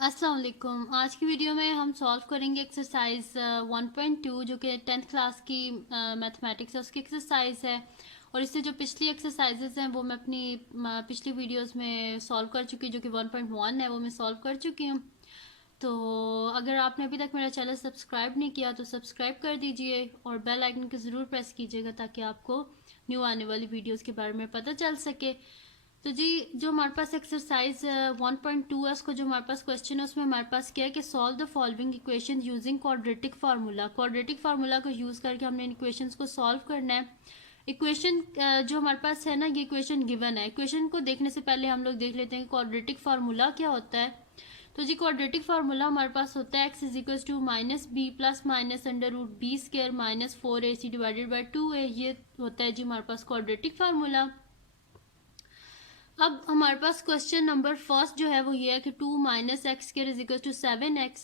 अस्सलाम वालेकुम। आज की वीडियो में हम सॉल्व करेंगे एक्सरसाइज 1.2 जो कि 10th क्लास की मैथमेटिक्स है, उसकी एक्सरसाइज है। और इससे जो पिछली एक्सरसाइजेज हैं वो मैं अपनी पिछली वीडियोस में सॉल्व कर चुकी हूँ, जो कि 1.1 है वो मैं सॉल्व कर चुकी हूँ। तो अगर आपने अभी तक मेरा चैनल सब्सक्राइब नहीं किया तो सब्सक्राइब कर दीजिए और बेल आइकन को ज़रूर प्रेस कीजिएगा ताकि आपको न्यू आने वाली वीडियोस के बारे में पता चल सके। तो जी, जो हमारे पास एक्सरसाइज 1.2 है, उसको जो हमारे पास क्वेश्चन है उसमें हमारे पास क्या है कि solve the following equation using quadratic formula. Quadratic formula को यूज़ करके हमने इन इक्वेशंस को सॉल्व करना है। इक्वेशन जो हमारे पास है ना, ये इक्वेशन गिवन है। इक्वेशन को देखने से पहले हम लोग देख लेते हैं कि क्वाड्रेटिक फार्मूला क्या होता है। तो जी, क्वाड्रेटिक फार्मूला हमारे पास होता है x is equal to minus b plus minus under root b square minus 4ac divided by 2a। ये होता है जी हमारे पास क्वाड्रेटिक फार्मूला। अब हमारे पास क्वेश्चन नंबर फर्स्ट जो है वो ये है कि 2 minus x square is equal to 7x।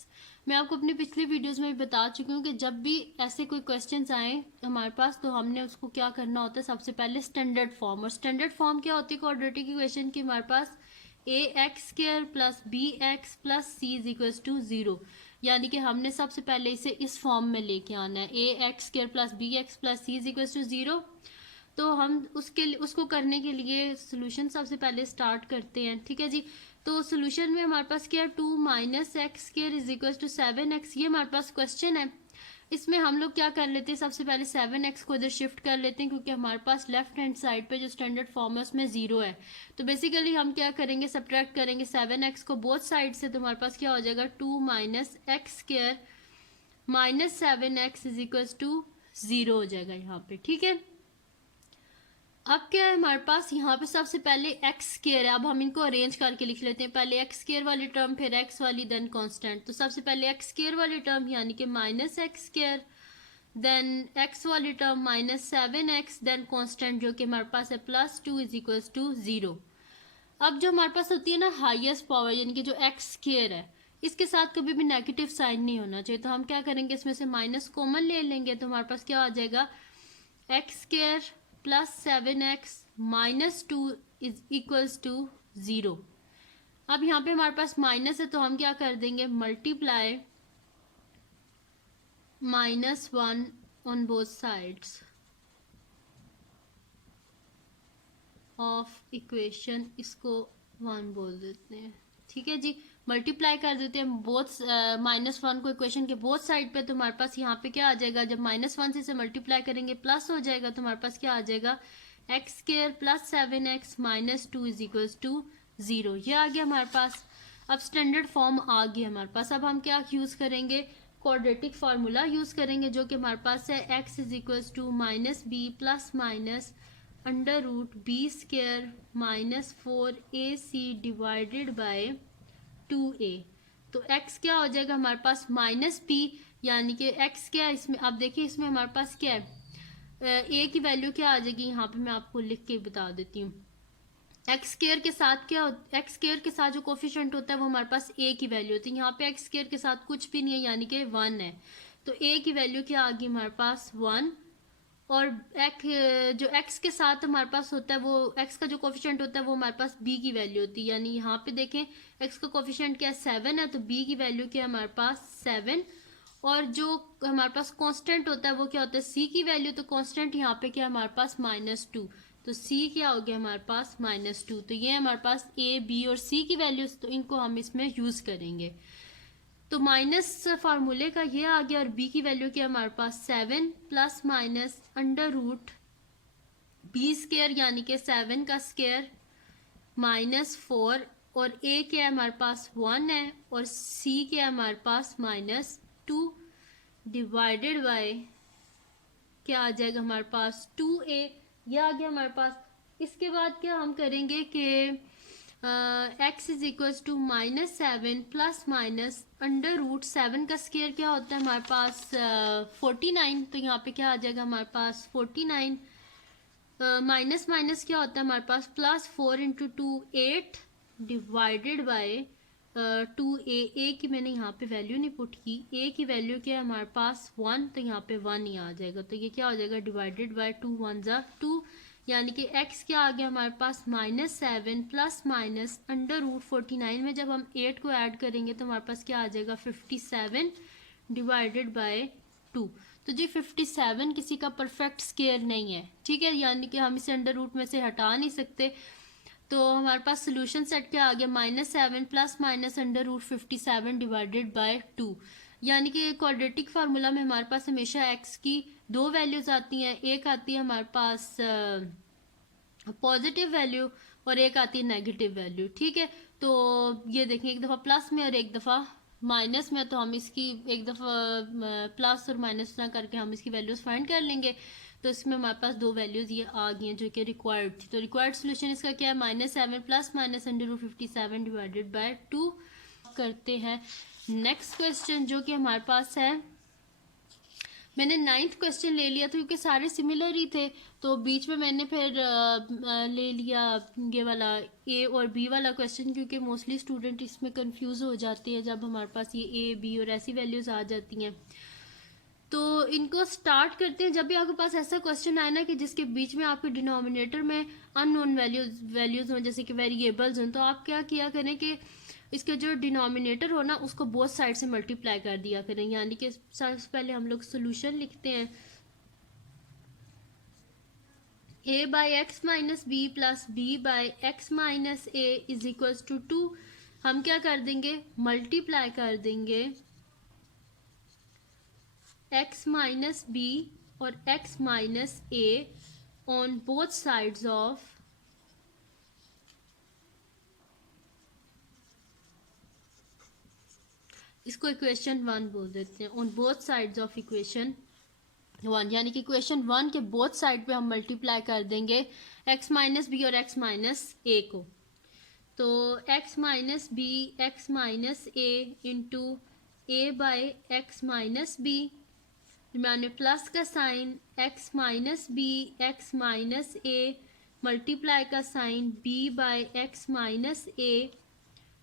मैं आपको अपनी पिछली वीडियोस में भी बता चुकी हूँ कि जब भी ऐसे कोई क्वेश्चंस आए हमारे पास तो हमने उसको क्या करना होता है, सबसे पहले स्टैंडर्ड फॉर्म। और स्टैंडर्ड फॉर्म क्या होती है क्वाड्रेटिक इक्वेशन की, हमारे पास a x square plus b x plus c is equal to 0। यानी कि हमने सबसे पहले इसे इस फॉर्म में लेके आना है, a x square plus b x plus c is equal to 0। तो हम उसको करने के लिए सोल्यूशन सबसे पहले स्टार्ट करते हैं, ठीक है जी। तो सोल्यूशन में हमारे पास क्या है, 2 minus x square is equal to 7x, ये हमारे पास क्वेश्चन है। इसमें हम लोग क्या कर लेते हैं, सबसे पहले 7x को इधर शिफ्ट कर लेते हैं क्योंकि हमारे पास लेफ्ट हैंड साइड पे जो स्टैंडर्ड फॉर्म है उसमें 0 है। तो बेसिकली हम क्या करेंगे, सब्ट्रैक्ट करेंगे 7x को बोथ साइड से। तो हमारे पास क्या हो जाएगा, 2 minus x square minus 7x is equal to 0 हो जाएगा यहाँ पे, ठीक है। अब क्या है हमारे पास यहाँ पे सबसे पहले एक्स स्क्वायर है। अब हम इनको अरेंज करके लिख लेते हैं, पहले एक्स स्क्वायर वाली टर्म फिर एक्स वाली देन कांस्टेंट। तो सबसे पहले एक्स स्क्वायर वाली टर्म यानी कि minus x square, then x वाली term minus 7x, then constant जो कि हमारे पास है प्लस 2 इज इक्वल टू 0। अब जो हमारे पास होती है ना हाईएस्ट पावर यानी कि जो एक्स स्क्वायर है, इसके साथ कभी भी नेगेटिव साइन नहीं होना चाहिए। तो हम क्या करेंगे, इसमें से माइनस कॉमन ले लेंगे। तो हमारे पास क्या आ जाएगा, x square plus 7x minus 2 is equals to 0। अब यहाँ पे हमारे पास माइनस है तो हम क्या कर देंगे, multiply -1 on both sides of equation, इसको 1 बोल देते हैं, ठीक है जी। मल्टीप्लाई कर देते हैं बोथ -1 को इक्वेशन के बोथ साइड पे। तो हमारे पास यहाँ पे क्या आ जाएगा, जब -1 से इसे मल्टीप्लाई करेंगे प्लस हो जाएगा। तो हमारे पास क्या आ जाएगा, x square plus 7x minus 2 is equals to 0। ये आ गया हमारे पास। अब स्टैंडर्ड फॉर्म आ गया हमारे पास। अब हम क्या यूज़ करेंगे, क्वाड्रेटिक फार्मूला यूज़ करेंगे जो कि हमारे पास है x is equals to minus b plus minus under root b square minus 4ac divided by 2a। तो x क्या हो जाएगा हमारे पास, माइनस p, यानी कि x क्या है इसमें, आप देखिए इसमें हमारे पास क्या है, a की वैल्यू क्या आ जाएगी, यहाँ पे मैं आपको लिख के बता देती हूँ। एक्स स्क्वायर के साथ क्या, एक्स स्क्वायर के साथ जो कोफिशिएंट होता है वो हमारे पास a की वैल्यू होती है। यहाँ पे एक्स स्क्वायर के साथ कुछ भी नहीं है यानी कि 1 है। तो a की वैल्यू क्या आ गई हमारे पास 1। और जो x के साथ हमारे पास होता है वो x का जो कोफिशिएंट होता है वो हमारे पास b की वैल्यू होती है। यानी यहाँ पे देखें x का कोफिशिएंट क्या है 7 है, तो b की वैल्यू क्या है हमारे पास 7। और जो हमारे पास कांस्टेंट होता है वो क्या होता है c की वैल्यू। तो कांस्टेंट यहाँ पे क्या है हमारे पास -2, तो c क्या हो गया हमारे पास -2। तो ये हमारे पास a b और c की वैल्यूज, तो इनको हम इसमें यूज़ करेंगे। तो माइनस फार्मूले का ये आ गया और b की वैल्यू क्या है हमारे पास 7 plus minus under root b square यानी कि 7 का स्केयर -4, और a क्या है हमारे पास 1 है और c क्या है हमारे पास -2 डिवाइडेड बाय क्या आ जाएगा हमारे पास 2a। यह आ गया हमारे पास। इसके बाद क्या हम करेंगे कि x is equals to -7 plus minus under root 7 का स्केयर क्या होता है हमारे पास 49। तो यहाँ पे क्या आ जाएगा हमारे पास 49, माइनस माइनस क्या होता है हमारे पास +4 इंटू 2 8 डिवाइडेड बाय 2a। की मैंने यहाँ पे वैल्यू नहीं पुट की, a की वैल्यू क्या है हमारे पास 1, तो यहाँ पे 1 ही आ जाएगा। तो ये क्या हो जाएगा डिवाइडेड बाय 2 1 ज़ा 2, यानी कि x क्या आ गया हमारे पास -7 प्लस माइनस √49 में जब हम 8 को ऐड करेंगे तो हमारे पास क्या आ जाएगा 57 डिवाइडेड बाय 2। तो जी 57 किसी का परफेक्ट स्केयर नहीं है, ठीक है, यानी कि हम इसे अंडर रूट में से हटा नहीं सकते। तो हमारे पास सोल्यूशन सेट क्या आ गया -7 प्लस माइनस √57 डिवाइडेड बाय 2। यानी कि क्वाड्रेटिक फार्मूला में हमारे पास हमेशा x की दो वैल्यूज आती हैं, एक आती है हमारे पास पॉजिटिव वैल्यू और एक आती है नेगेटिव वैल्यू, ठीक है। तो ये देखें एक दफ़ा प्लस में और एक दफ़ा माइनस में, तो हम इसकी एक दफ़ा प्लस और माइनस ना करके हम इसकी वैल्यूज फाइंड कर लेंगे। तो इसमें हमारे पास दो वैल्यूज ये आ गई हैं जो कि रिक्वायर्ड थी। तो रिक्वायर्ड सोल्यूशन इसका क्या है -7 प्लस माइनस √57 डिवाइडेड बाय 2। करते हैं नेक्स्ट क्वेश्चन जो कि हमारे पास है, मैंने 9th क्वेश्चन ले लिया था क्योंकि सारे सिमिलर ही थे, तो बीच में मैंने फिर ले लिया ये वाला ए और बी वाला क्वेश्चन, क्योंकि मोस्टली स्टूडेंट इसमें कंफ्यूज हो जाते हैं जब हमारे पास ये ए बी और ऐसी वैल्यूज आ जाती हैं। तो इनको स्टार्ट करते हैं। जब भी आपके पास ऐसा क्वेश्चन आए ना कि जिसके बीच में आपके डिनोमिनेटर में अननोन वैल्यूज हों, जैसे कि वेरिएबल्स हों, तो आप क्या किया करें कि इसके जो डिनोमिनेटर हो ना उसको बोथ साइड से मल्टीप्लाई कर दिया करें। यानी कि सबसे पहले हम लोग सोल्यूशन लिखते हैं, a by x minus b plus b by x minus a is equals to 2। हम क्या कर देंगे मल्टीप्लाई कर देंगे x माइनस बी और x minus a on both sides of इसको इक्वेशन 1 बोल देते हैं, on both sides of equation 1। यानी कि इक्वेशन 1 के बोथ साइड पे हम मल्टीप्लाई कर देंगे x माइनस बी और x माइनस ए को। तो x minus b x minus a into a by x minus b, मैंने प्लस का sign x minus b x minus a multiply का sign b by x minus a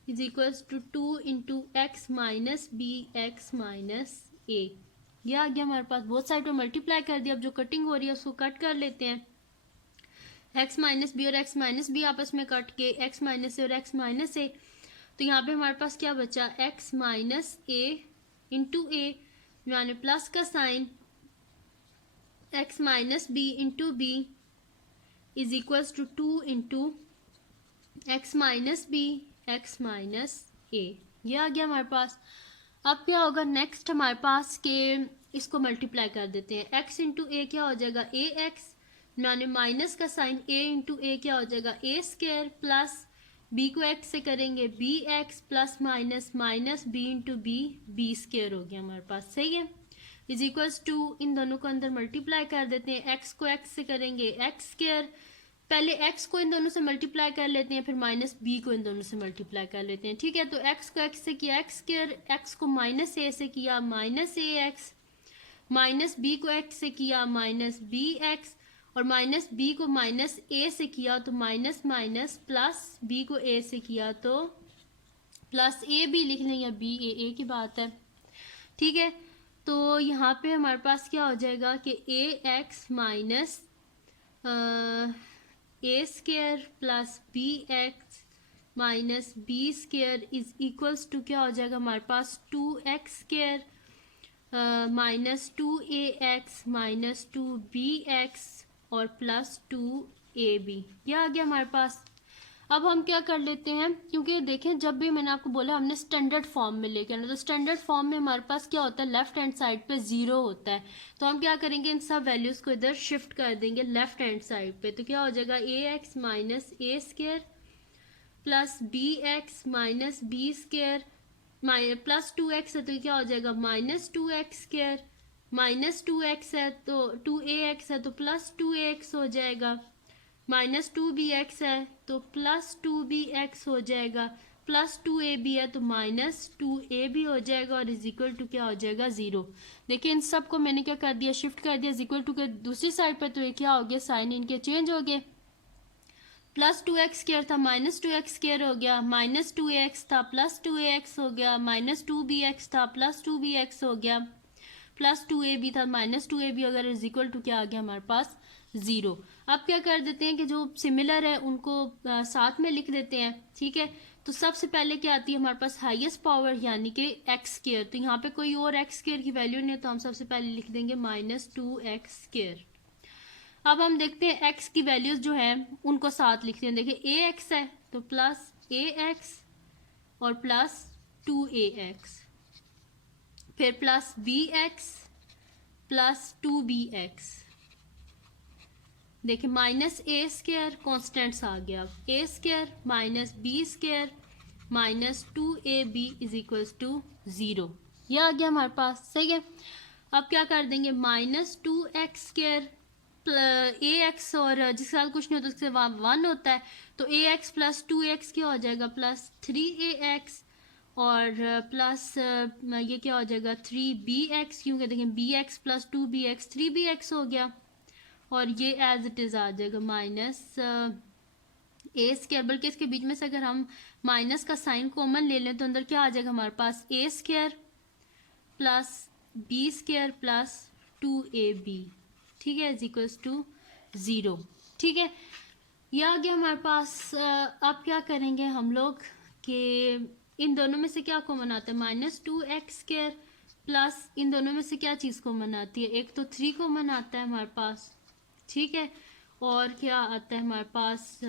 is equals to 2 into x minus b x minus a. यह आ गया हमारे पास, बहुत side पे multiply कर दिया। अब जो कटिंग हो रही है उसको कट कर लेते हैं। एक्स माइनस बी और एक्स माइनस बी आपस में कट के एक्स माइनस ए और एक्स माइनस ए, तो यहाँ पे हमारे पास क्या बचा x minus a into a, यानी प्लस का sign x minus b into b is equals to 2 into x minus b x minus a. ये आ गया हमारे पास। अब क्या होगा नेक्स्ट हमारे पास के इसको मल्टीप्लाई कर देते हैं। एक्स इंटू ए क्या हो जाएगा ए एक्स, यानी माइनस का साइन ए इंटू ए क्या हो जाएगा ए स्क्वायर, प्लस बी को एक्स से करेंगे b x plus minus minus b into b b square हो गया हमारे पास, सही है। इज इक्वल्स टू इन दोनों को अंदर मल्टीप्लाई कर देते हैं। एक्स को एक्स से करेंगे एक्स स्क्वायर, पहले x को इन दोनों से मल्टीप्लाई कर लेते हैं, फिर माइनस b को इन दोनों से मल्टीप्लाई कर लेते हैं, ठीक है। तो x को x से किया एक्स स्क्वायर, x को माइनस a से किया माइनस ए एक्स, माइनस b को x से किया माइनस बी एक्स, और माइनस b को माइनस a से किया तो माइनस माइनस, प्लस b को a से किया तो प्लस a भी लिख लें या b a की बात है, ठीक है। तो यहाँ पे हमारे पास क्या हो जाएगा कि a x minus a square plus b x minus b square is equals to क्या हो जाएगा हमारे पास 2x square minus 2ax minus 2bx और प्लस 2ab। यह आ गया हमारे पास। अब हम क्या कर लेते हैं, क्योंकि देखें जब भी मैंने आपको बोला हमने स्टैंडर्ड फॉर्म में लेके आना, तो स्टैंडर्ड फॉर्म में हमारे पास क्या होता है लेफ्ट हैंड साइड पे 0 होता है। तो हम क्या करेंगे इन सब वैल्यूज़ को इधर शिफ्ट कर देंगे लेफ्ट हैंड साइड पे। तो क्या हो जाएगा a x minus a square plus b x minus b square plus 2x है तो क्या हो जाएगा minus 2x square, minus 2x है तो 2ax है तो प्लस 2ax हो जाएगा, माइनस 2bx है तो प्लस 2bx हो जाएगा, प्लस 2ab है तो माइनस 2ab हो जाएगा, और इज इक्वल टू क्या हो जाएगा 0। देखिए इन सब को मैंने क्या कर दिया शिफ्ट कर दिया इज इक्वल टू के दूसरी साइड पर, तो ये क्या हो गया साइन इनके चेंज हो गए। प्लस 2x स्क्वायर था माइनस 2x स्क्वायर हो गया, माइनस 2ax था प्लस 2ax हो गया, माइनस 2bx था प्लस 2bx हो गया, प्लस 2ab था माइनस 2ab, अगर इज इक्वल टू क्या आ गया हमारे पास ज़ीरो। अब क्या कर देते हैं कि जो सिमिलर है उनको साथ में लिख देते हैं, ठीक है। तो सबसे पहले क्या आती है हमारे पास हाईएस्ट पावर यानी कि एक्स स्क्वायर। तो यहाँ पे कोई और एक्स स्क्वायर की वैल्यू नहीं है तो हम सबसे पहले लिख देंगे -2x²। अब हम देखते हैं एक्स की वैल्यूज जो है उनको साथ लिखते हैं। देखिए ए एक्स है तो प्लस ए एक्स और प्लस 2ax, फिर plus b x plus 2bx। देखिए -a² कॉन्स्टेंट्स आ गया। अब a² minus b² minus 2ab is equals to 0, ये आ गया हमारे पास, सही है। अब क्या कर देंगे -2x² ए एक्स और जिसके साथ कुछ नहीं होता उसके बाद 1 होता है तो ए एक्स प्लस 2x क्या हो जाएगा +3ax और प्लस ये क्या हो जाएगा 3bx, क्योंकि देखें bx प्लस 2bx 3bx हो गया और ये एज इट इज़ आ जाएगा -a²। बल्कि इसके बीच में से अगर हम माइनस का साइन कॉमन ले लें तो अंदर क्या आ जाएगा हमारे पास a² plus b² plus 2ab, ठीक है, इज इक्वल्स टू 0, ठीक है। ये आ गया हमारे पास। अब क्या करेंगे हम लोग कि इन दोनों में से क्या कॉमन आता है -2x² प्लस इन दोनों में से क्या चीज़ कॉमन आती है, एक तो 3 कॉमन आता है हमारे पास, ठीक है, और क्या आता है हमारे पास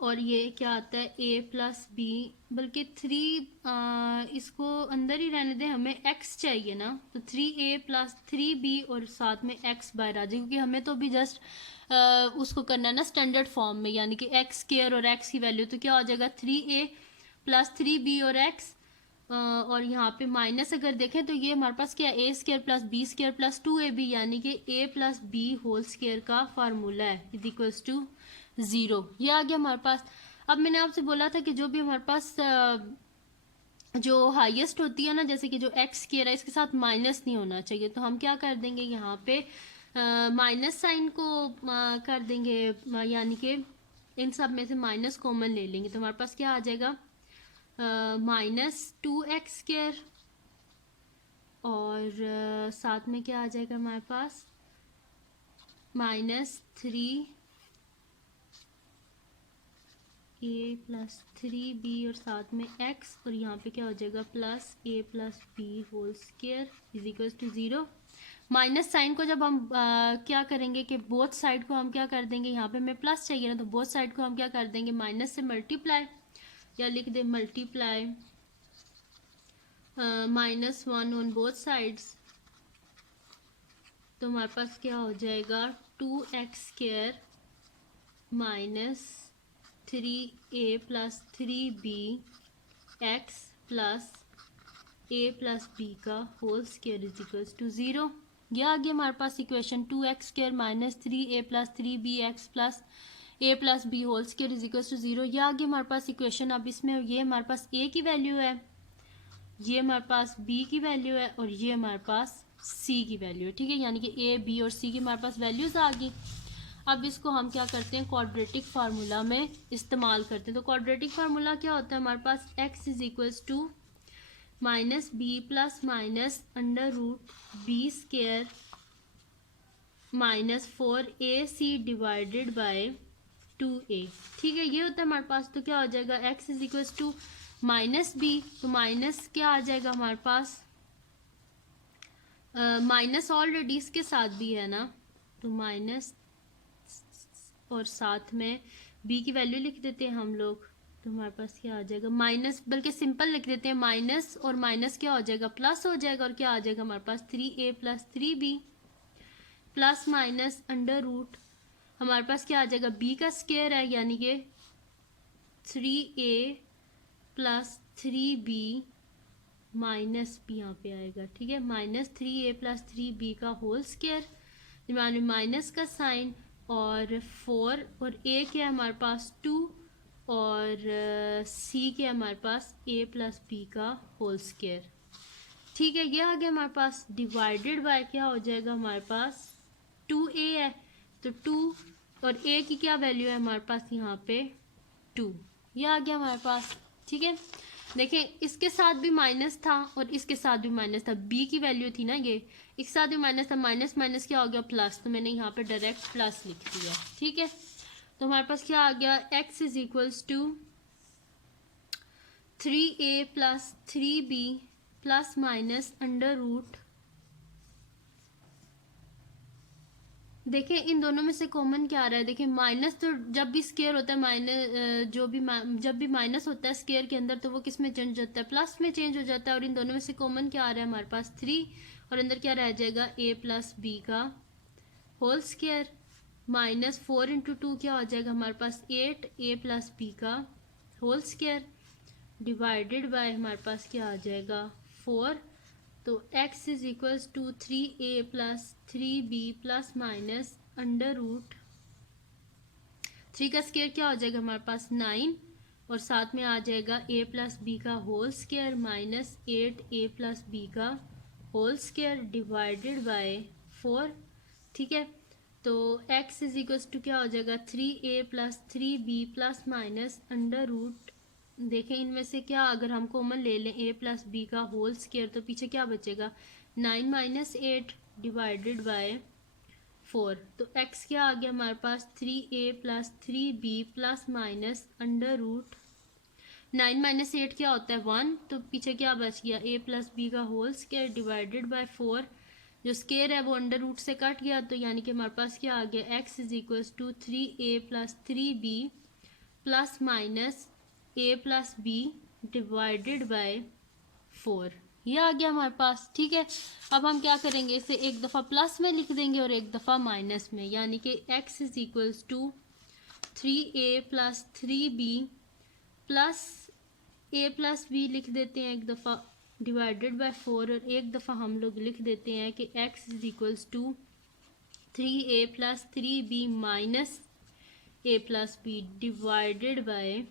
और ये क्या आता है a प्लस बी, बल्कि 3 इसको अंदर ही रहने दें, हमें x चाहिए ना, तो 3a प्लस 3b और साथ में x बाहर आ जाए, क्योंकि हमें तो भी जस्ट उसको करना है ना स्टैंडर्ड फॉर्म में, यानी कि x² और x की वैल्यू तो क्या हो जाएगा 3a प्लस 3b और x और यहाँ पे माइनस अगर देखें तो ये हमारे पास क्या a² plus b² plus 2ab यानी कि a plus b whole square का फार्मूला है इज इक्वल्स टू 0, ये आ गया हमारे पास। अब मैंने आपसे बोला था कि जो भी हमारे पास जो हाईएस्ट होती है ना, जैसे कि जो x² है इसके साथ माइनस नहीं होना चाहिए, तो हम क्या कर देंगे यहाँ पे माइनस साइन को कर देंगे, यानी कि इन सब में से माइनस कॉमन ले लेंगे तो हमारे पास क्या आ जाएगा -2x² और साथ में क्या आ जाएगा हमारे पास -3a प्लस 3b और साथ में x और यहाँ पे क्या हो जाएगा +a plus b whole square is equals to 0। Minus sign को जब हम क्या करेंगे कि बोथ साइड को हम क्या कर देंगे, यहाँ पे हमें प्लस चाहिए ना, तो बोथ साइड को हम क्या कर देंगे माइनस से मल्टीप्लाई, या लिख दे मल्टीप्लाई -1 ऑन बोथ साइड्स, तो हमारे पास क्या हो जाएगा 2x² minus 3a plus 3b x plus a plus b का whole square is equals to 0, यह आ गया हमारे पास equation 2x² minus 3a plus 3b x plus a plus b whole square is equals to 0, यह आ गया हमारे पास इक्वेशन। अब इसमें ये हमारे पास a की वैल्यू है, ये हमारे पास b की वैल्यू है और ये हमारे पास c की वैल्यू है, ठीक है, यानी कि a b और c की हमारे पास वैल्यूज आ गई। अब इसको हम क्या करते हैं क्वाड्रेटिक फार्मूला में इस्तेमाल करते हैं। तो क्वाड्रेटिक फार्मूला क्या होता है हमारे पास x is equals to minus b plus minus √b² minus 4ac divided by 2a, ठीक है, ये होता है हमारे पास। तो क्या हो जाएगा x is equals to -b, तो माइनस क्या आ जाएगा हमारे पास माइनस ऑलरेडी इसके साथ भी है ना, तो माइनस और साथ में b की वैल्यू लिख देते हैं हम लोग, तो हमारे पास क्या आ जाएगा माइनस, बल्कि सिंपल लिख देते हैं माइनस और माइनस क्या हो जाएगा प्लस हो जाएगा और क्या आ जाएगा हमारे पास 3a plus 3b plus minus √ हमारे पास क्या आ जाएगा b का स्क्वायर है यानी कि 3a plus 3b minus b यहाँ पे आएगा, ठीक है, -3a प्लस 3b का होल स्क्वायर माइनस का साइन और 4 और a क्या है हमारे पास 2 और c क्या है हमारे पास a प्लस b का होल स्क्वायर, ठीक है, ये आ गया हमारे पास डिवाइडेड बाय क्या हो जाएगा हमारे पास 2a है तो 2 और a की क्या वैल्यू है हमारे पास यहाँ पे 2, ये आ गया हमारे पास, ठीक है। देखें इसके साथ भी माइनस था और इसके साथ भी माइनस था, बी की वैल्यू थी ना ये, इसके साथ भी माइनस था, माइनस माइनस क्या हो गया प्लस, तो मैंने यहाँ पे डायरेक्ट प्लस लिख दिया। ठीक है, तो हमारे पास क्या आ गया, x is equals to 3a plus 3b plus minus under root. देखें इन दोनों में से कॉमन क्या आ रहा है, देखें माइनस तो जब भी स्केयर होता है माइनस जब भी माइनस होता है स्केयर के अंदर तो वो किस में चेंज होता है, प्लस में चेंज हो जाता है। और इन दोनों में से कॉमन क्या आ रहा है हमारे पास 3, और अंदर क्या रह जाएगा a प्लस बी का होल स्केयर माइनस 4 इंटू 2 क्या हो जाएगा हमारे पास 8 a प्लस बी का होल स्केयर डिवाइडेड बाय हमारे पास क्या आ जाएगा 4। तो x is equals to 3a plus 3b plus minus under root 3 का स्केयर क्या हो जाएगा हमारे पास 9, और साथ में आ जाएगा a प्लस बी का whole square minus 8a plus b का होल स्केयर डिवाइडेड बाय 4। ठीक है, तो x इज इक्वल्स टू क्या हो जाएगा 3a plus 3b plus minus under root. देखें इनमें से क्या अगर हम कॉमन ले लें a प्लस बी का होल स्केयर तो पीछे क्या बचेगा 9 माइनस 8 डिवाइडेड बाय 4। तो x क्या आ गया हमारे पास 3a plus 3b plus minus under root 9 minus 8 क्या होता है 1, तो पीछे क्या बच गया a प्लस बी का होल स्केयर डिवाइडेड बाय 4। जो स्केयर है वो अंडर रूट से कट गया, तो यानी कि हमारे पास क्या आ गया x is equals to 3a plus 3b plus minus a plus b divided by 4। ये आ गया हमारे पास। ठीक है, अब हम क्या करेंगे इसे एक दफ़ा प्लस में लिख देंगे और एक दफ़ा माइनस में, यानी कि x is equals to 3a plus 3b plus a plus b लिख देते हैं एक दफ़ा डिवाइडेड बाय 4, और एक दफ़ा हम लोग लिख देते हैं कि x is equals to 3a plus 3b minus a plus b divided by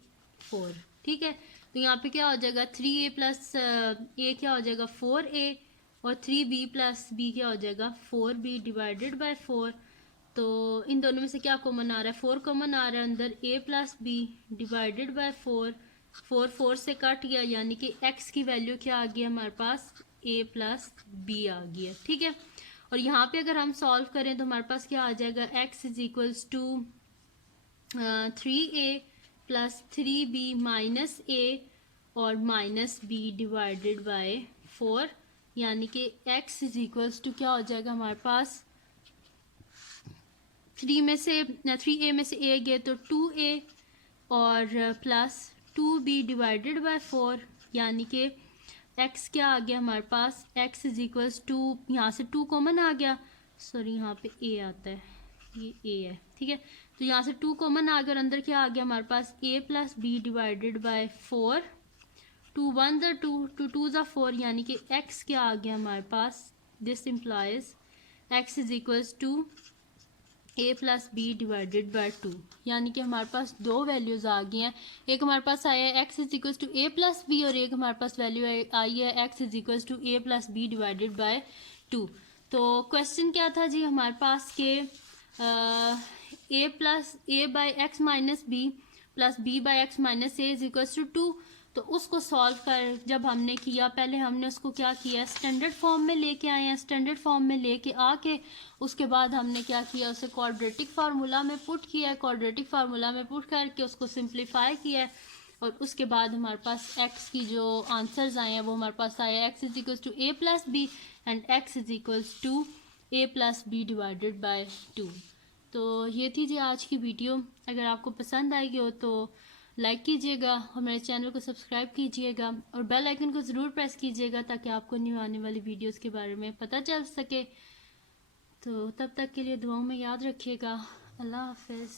4। ठीक है, तो यहाँ पे क्या हो जाएगा 3a प्लस a क्या हो जाएगा 4a, और 3b प्लस b क्या हो जाएगा 4b डिवाइडेड बाय 4। तो इन दोनों में से क्या कॉमन आ रहा है 4 कॉमन आ रहा है अंदर, a plus b divided by 4, 4 से कट गया, यानी कि x की वैल्यू क्या आ गई हमारे पास a प्लस बी आ गई है। ठीक है, और यहाँ पे अगर हम सॉल्व करें तो हमारे पास क्या आ जाएगा x is equals to 3a plus 3b minus a और माइनस b डिवाइडेड बाय 4, यानी कि x इज इक्वल्स टू क्या हो जाएगा हमारे पास 3a में से a गए तो 2a और प्लस 2b डिवाइडेड बाय 4, यानी कि x क्या आ गया हमारे पास x इज इक्वल्स टू, यहाँ से 2 कॉमन आ गया, सॉरी यहाँ पे a आता है, ये a है। ठीक है, तो यहाँ से 2 कॉमन आ गया और अंदर क्या आ गया हमारे पास a plus b divided by 4, 2 1 ज़ा 2, 2 2 ज़ा 4, यानी कि x क्या आ गया हमारे पास, this implies x is equals to a plus b divided by 2, यानी कि हमारे पास दो वैल्यूज़ आ गई हैं। एक हमारे पास आया है x is equals to a plus b, और एक हमारे पास वैल्यू आई है x is equals to a plus b divided by 2। तो क्वेश्चन क्या था जी हमारे पास के a plus a by x minus b plus b by x minus a is equals to 2। तो उसको सॉल्व कर जब हमने किया, पहले हमने उसको क्या किया स्टैंडर्ड फॉर्म में लेके आए हैं, स्टैंडर्ड फॉर्म में लेके आके उसके बाद हमने क्या किया उसे क्वाड्रेटिक फार्मूला में पुट किया, क्वाड्रेटिक फार्मूला में पुट करके उसको सिंप्लीफाई किया, और उसके बाद हमारे पास x की जो आंसर्स आए हैं वो हमारे पास आया x is equals to a plus b and x is equals to a plus b divided by 2। तो ये थी जी आज की वीडियो। अगर आपको पसंद आएगी हो तो लाइक कीजिएगा, हमारे चैनल को सब्सक्राइब कीजिएगा और बेल आइकन को ज़रूर प्रेस कीजिएगा ताकि आपको न्यू आने वाली वीडियोस के बारे में पता चल सके। तो तब तक के लिए दुआओं में याद रखिएगा। अल्लाह हाफ़िज़।